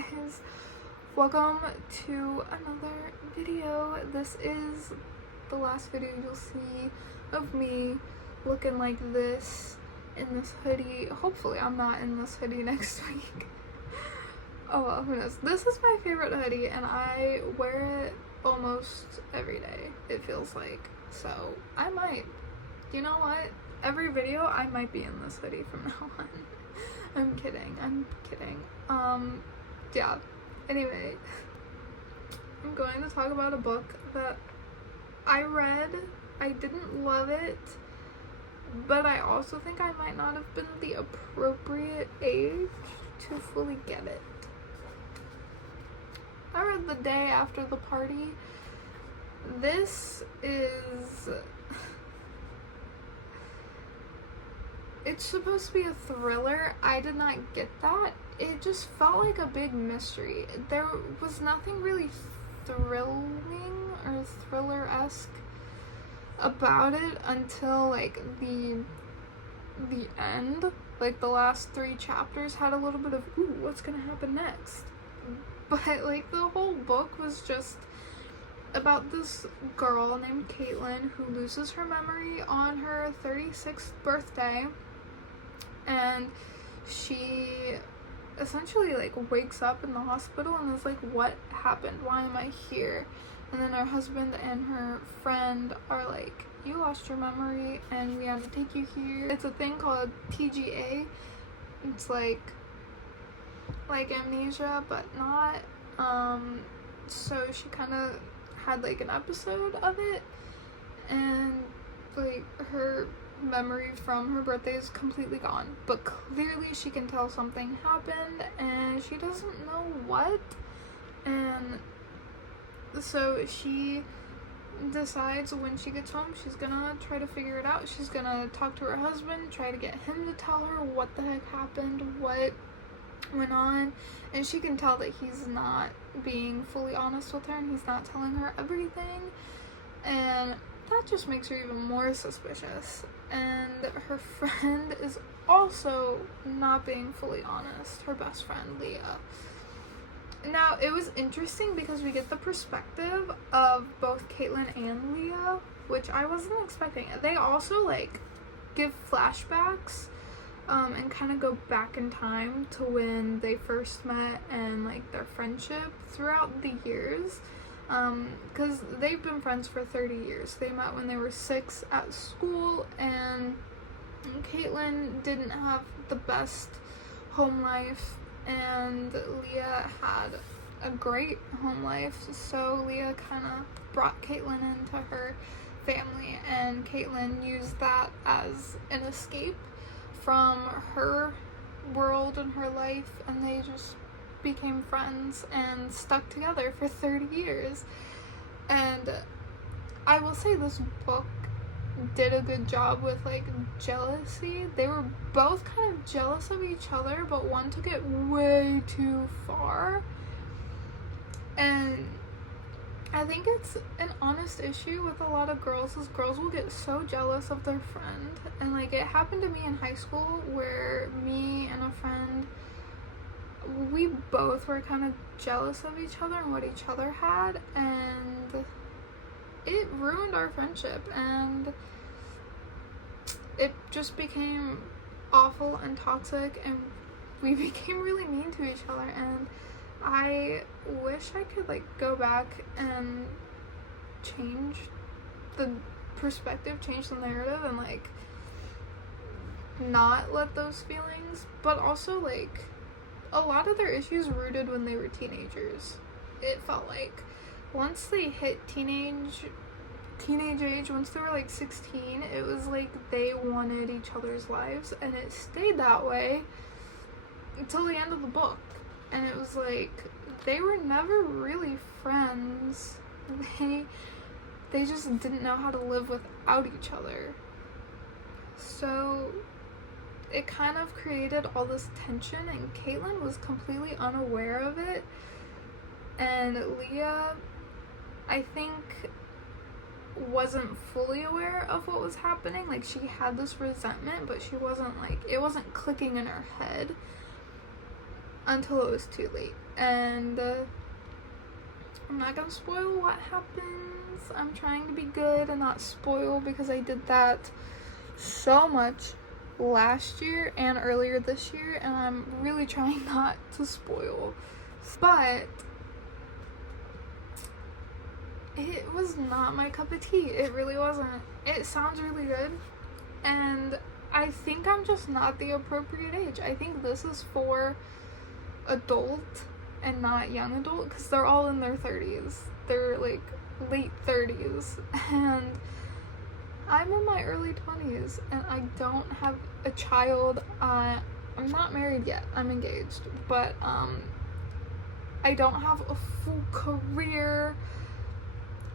guys, welcome to another video. This is the last video you'll see of me looking like this in this hoodie. Hopefully I'm not in this hoodie next week. Oh well, who knows. This is my favorite hoodie and I wear it almost every day, it feels like. So I might, you know what, every video I might be in this hoodie from now on. I'm kidding. Yeah, anyway, I'm going to talk about a book that I read. I didn't love it, but I also think I might not have been the appropriate age to fully get it. I read The Day After the Party. This is... It's supposed to be a thriller. I did not get that. It just felt like a big mystery. There was nothing really thrilling or thriller-esque about it until like the end. Like the last 3 chapters had a little bit of, ooh, what's gonna happen next? But like the whole book was just about this girl named Caitlin who loses her memory on her 36th birthday. And she essentially like wakes up in the hospital and is like, what happened? Why am I here? And then her husband and her friend are like, you lost your memory and we had to take you here. It's a thing called TGA. It's like amnesia but not. So she kind of had like an episode of it, and like her memory from her birthday is completely gone, but clearly she can tell something happened and she doesn't know what. And so she decides when she gets home she's gonna try to figure it out. She's gonna talk to her husband, try to get him to tell her what the heck happened, what went on, and she can tell that he's not being fully honest with her and he's not telling her everything, and that just makes her even more suspicious. And her friend is also not being fully honest, her best friend Leah. Now it was interesting because we get the perspective of both Caitlin and Leah, which I wasn't expecting. They also like give flashbacks and kind of go back in time to when they first met and like their friendship throughout the years. Because they've been friends for 30 years. They met when they were 6 at school, and Caitlin didn't have the best home life, and Leah had a great home life, so Leah kind of brought Caitlin into her family, and Caitlin used that as an escape from her world and her life, and they just became friends and stuck together for 30 years. And I will say this book did a good job with like jealousy. They were both kind of jealous of each other, but one took it way too far. And I think it's an honest issue with a lot of girls, is girls will get so jealous of their friend. And like it happened to me in high school where me and a friend, we both were kind of jealous of each other and what each other had, and it ruined our friendship, and it just became awful and toxic, and we became really mean to each other. And I wish I could like go back and change the perspective, change the narrative, and like not let those feelings, but also like a lot of their issues rooted when they were teenagers. It felt like once they hit teenage age, once they were like 16, it was like they wanted each other's lives, and it stayed that way until the end of the book. And it was like they were never really friends. They just didn't know how to live without each other. So it kind of created all this tension, and Caitlin was completely unaware of it, and Leah, I think, wasn't fully aware of what was happening. Like she had this resentment, but she wasn't like, it wasn't clicking in her head. until it was too late. And I'm not gonna spoil what happens. I'm trying to be good and not spoil, because I did that so much last year and earlier this year, and I'm really trying not to spoil. But it was not my cup of tea. It really wasn't. It sounds really good, and I think I'm just not the appropriate age. I think this is for adult and not young adult, because they're all in their 30s. They're like late 30s, and I'm in my early 20s, and I don't have a child. I'm not married yet. I'm engaged, but I don't have a full career.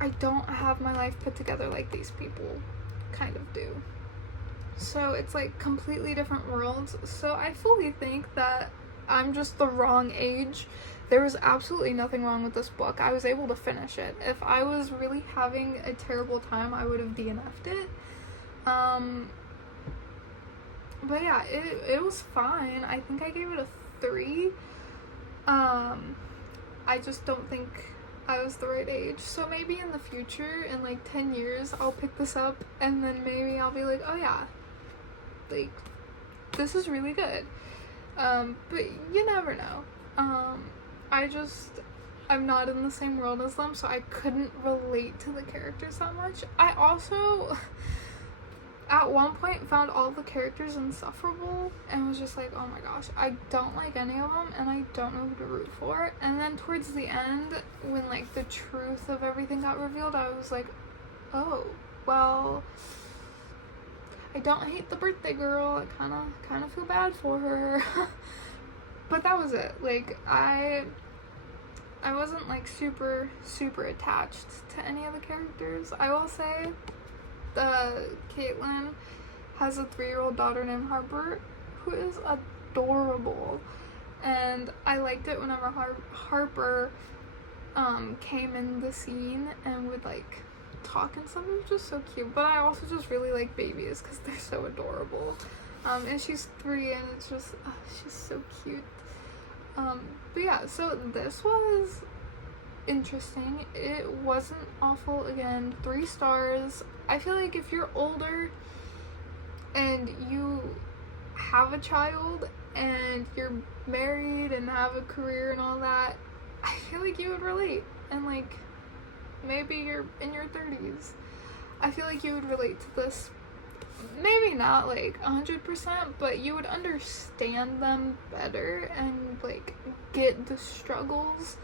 I don't have my life put together like these people kind of do. So it's like completely different worlds. So I fully think that I'm just the wrong age. There was absolutely nothing wrong with this book. I was able to finish it. If I was really having a terrible time, I would have DNF'd it. But yeah, it was fine. I think I gave it a 3. I just don't think I was the right age. So maybe in the future, in like 10 years, I'll pick this up, and then maybe I'll be like, oh yeah, like, this is really good. But you never know. I'm not in the same world as them, so I couldn't relate to the characters that much. I also, at one point, found all the characters insufferable, and was just like, oh my gosh, I don't like any of them, and I don't know who to root for. And then towards the end, when like the truth of everything got revealed, I was like, oh, well, I don't hate the birthday girl. I kind of feel bad for her. But that was it. Like, I wasn't like super attached to any of the characters. I will say, Caitlin has a 3-year-old daughter named Harper, who is adorable, and I liked it whenever Harper came in the scene and would like talk and stuff. It was just so cute. But I also just really like babies because they're so adorable. And she's 3, and it's just she's so cute. But yeah, so this was interesting. It wasn't awful. Again, 3 stars. I feel like if you're older and you have a child and you're married and have a career and all that, I feel like you would relate. And like, maybe you're in your 30s, I feel like you would relate to this. Maybe not like 100%, but you would understand them better and like get the struggles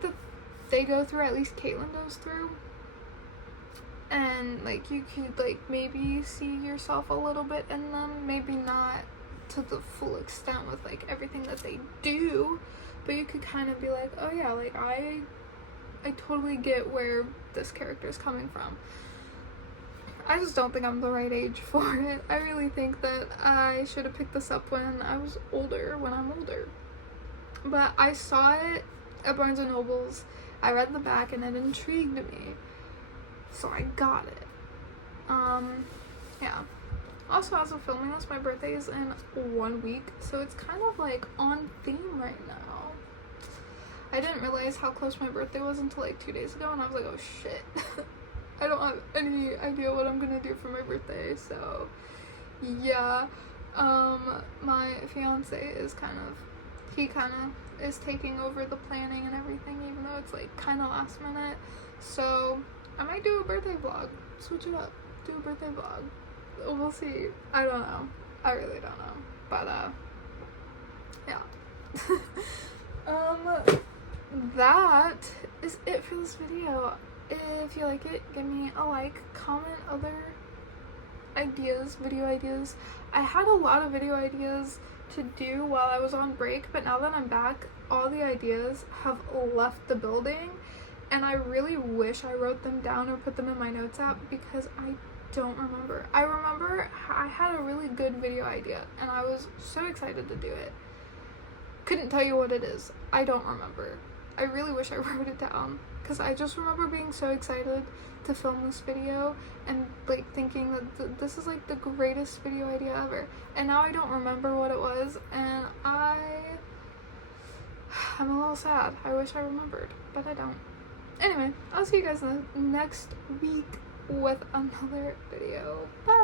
that they go through, at least Caitlin goes through. And like, you could like maybe see yourself a little bit in them, maybe not to the full extent with like everything that they do, but you could kind of be like, oh yeah, like I totally get where this character is coming from. I just don't think I'm the right age for it. I really think that I should have picked this up when I was older, when I'm older. But I saw it at Barnes & Noble's, I read the back, and it intrigued me, so I got it. Yeah. Also, as of filming this, my birthday is in 1 week, so it's kind of like on theme right now. I didn't realize how close my birthday was until like 2 days ago, and I was like, oh shit. I don't have any idea what I'm gonna do for my birthday, so yeah. My fiance is he kind of is taking over the planning and everything, even though it's like kind of last minute. So I might do a birthday vlog, switch it up, do a birthday vlog. We'll see. I don't know. I really don't know. But yeah. That is it for this video. If you like it, give me a like, comment other ideas, video ideas. I had a lot of video ideas to do while I was on break, but now that I'm back, all the ideas have left the building, and I really wish I wrote them down or put them in my notes app, because I don't remember. I remember I had a really good video idea, and I was so excited to do it. Couldn't tell you what it is. I don't remember. I really wish I wrote it down, because I just remember being so excited to film this video and like thinking that this is like the greatest video idea ever, and now I don't remember what it was, and I I'm a little sad. I wish I remembered, but I don't. Anyway, I'll see you guys next week with another video. Bye!